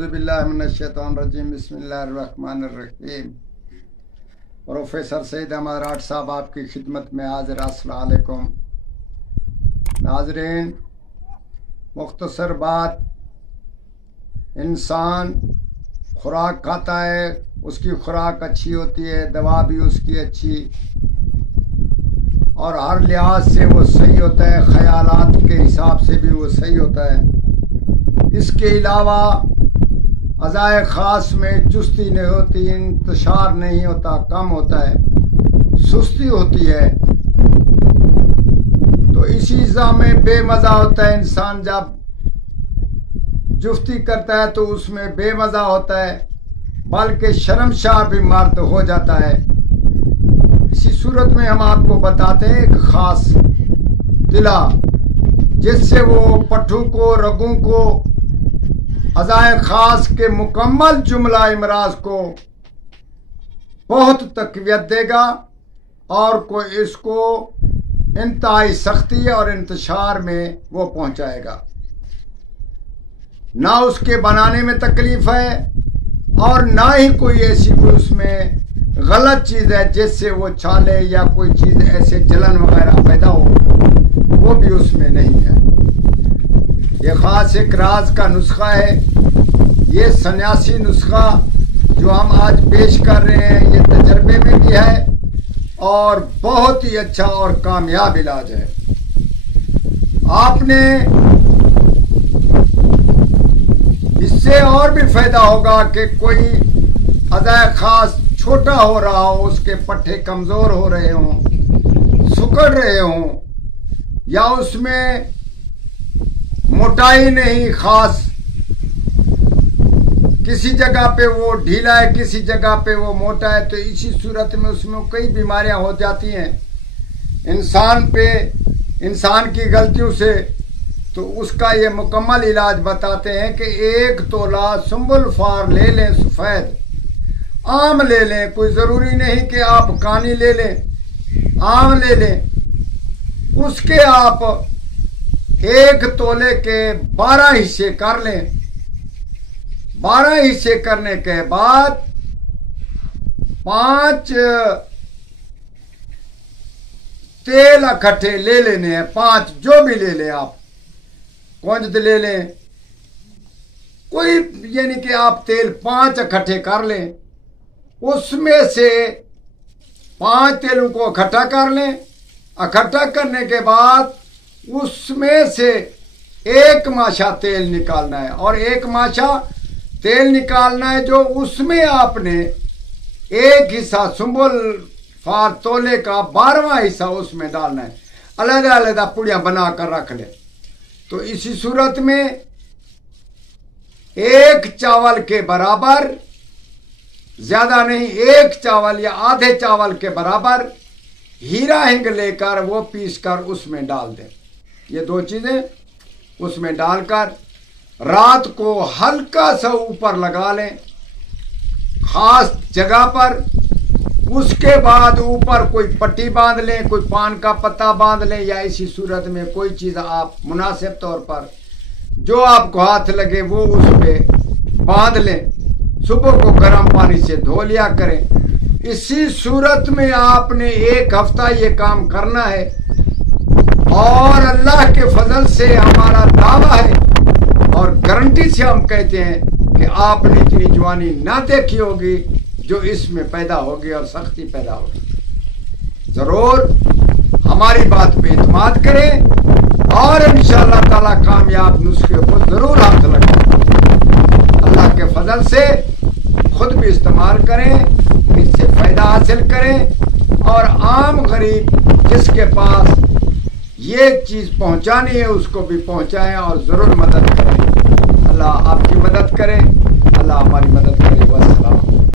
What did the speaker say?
औज़ुबिल्लाहिमिनश्शैतानिर्रजीम बिस्मिल्लाहिर्रहमानिर्रहीम। प्रोफेसर सईद अहमद राठ साहब आपकी खिदमत में हाज़िर। अस्सलाम वालेकुम नाज़रीन। मुख्तसर बात, इंसान खुराक खाता है, उसकी खुराक अच्छी होती है, दवा भी उसकी अच्छी और हर लिहाज से वो सही होता है, ख्यालात के हिसाब से भी वो सही होता है। इसके अलावा अज़ाए ख़ास में चुस्ती नहीं होती, इंतशार नहीं होता, कम होता है, सुस्ती होती है। तो इसी हिसाब में बेमज़ा होता है। इंसान जब जुफ्ती करता है तो उसमें बेमज़ा होता है, बल्कि शर्मशार भी मर्द हो जाता है। इसी सूरत में हम आपको बताते हैं एक ख़ास तिला, जिससे वो पट्ठों को, रगों को, अज़ाए ख़ास के मुकम्मल जुमला इमराज को बहुत तक़वियत देगा और को इसको इंतहाई सख्ती और इंतशार में वो पहुंचाएगा। ना उसके बनाने में तकलीफ है और ना ही कोई ऐसी कोई उसमें गलत चीज़ है जिससे वो छाले या कोई चीज़ ऐसे जलन वगैरह पैदा हो, वो भी उसमें नहीं है। ये ख़ास एक राज का नुस्खा है। ये सन्यासी नुस्खा जो हम आज पेश कर रहे हैं, ये तजर्बे में भी है और बहुत ही अच्छा और कामयाब इलाज है। आपने इससे और भी फायदा होगा कि कोई अज़ाए ख़ास छोटा हो रहा हो, उसके पट्टे कमज़ोर हो रहे हों, सुकड़ रहे हों, या उसमें मोटाई नहीं, खास किसी जगह पे वो ढीला है, किसी जगह पे वो मोटा है, तो इसी सूरत में उसमें कई बीमारियां हो जाती हैं इंसान की गलतियों से। तो उसका ये मुकम्मल इलाज बताते हैं कि 1 तोला सुंबुल फार ले लें, सफ़ेद आम ले लें, कोई ज़रूरी नहीं कि आप कानी ले लें, आम ले लें, उसके आप 1 तोले के 12 हिस्से कर लें। 12 हिस्से करने के बाद 5 तेल इकट्ठे ले लेने हैं, 5 जो भी ले लें आप, कौंजद ले लें, कोई यानी कि आप तेल 5 इकट्ठे कर लें। उसमें से 5 तेलों को इकट्ठा कर लें। इकट्ठा करने के बाद उसमें से 1 माशा तेल निकालना है, और 1 माशा तेल निकालना है जो उसमें आपने 1 हिस्सा सुंबुल फार तोले का 12वां हिस्सा उसमें डालना है। अलग अलग पुड़ियां बनाकर रख ले। तो इसी सूरत में 1 चावल के बराबर, ज्यादा नहीं, 1 चावल या आधे चावल के बराबर हीरा हिंग लेकर वो पीस कर उसमें डाल दें। ये 2 चीजें उसमें डालकर रात को हल्का सा ऊपर लगा लें, खास जगह पर। उसके बाद ऊपर कोई पट्टी बांध लें, कोई पान का पत्ता बांध लें, या इसी सूरत में कोई चीज आप मुनासिब तौर पर जो आपको हाथ लगे वो उस पे बांध लें। सुबह को गर्म पानी से धो लिया करें। इसी सूरत में आपने 1 हफ्ता ये काम करना है, और अल्लाह के फजल से हमारा दावा है और गारंटी से हम कहते हैं कि आपने इतनी जवानी ना देखी होगी जो इसमें पैदा होगी और सख्ती पैदा होगी। जरूर हमारी बात पे इत्मीनान करें और इंशाअल्लाह ताला कामयाब नुस्खे को जरूर हाथ लगाएं। अल्लाह के फजल से खुद भी इस्तेमाल करें, इससे फायदा हासिल करें, और आम गरीब जिसके पास ये चीज पहुंचानी है उसको भी पहुंचाएं और जरूर मदद करें। अल्लाह आपकी मदद करे, अल्लाह हमारी मदद करे। वस्सलाम।